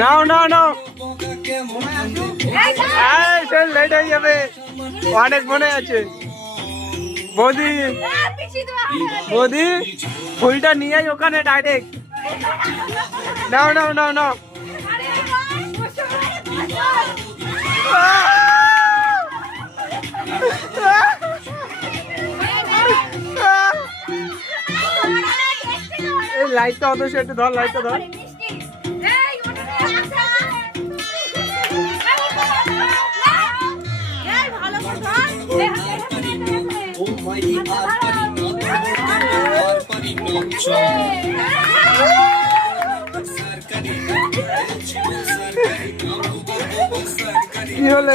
নাও নাও নাও late হয়ে যাবে, অনেক মনে আছে। বৌদি বৌদি ফুলটা নিয়ে ওখানে ডাইরেক্ট নাও নাও নাও নাও। এই লাইটটা অত একটু ধর, লাইটটা ধর। কি হলো?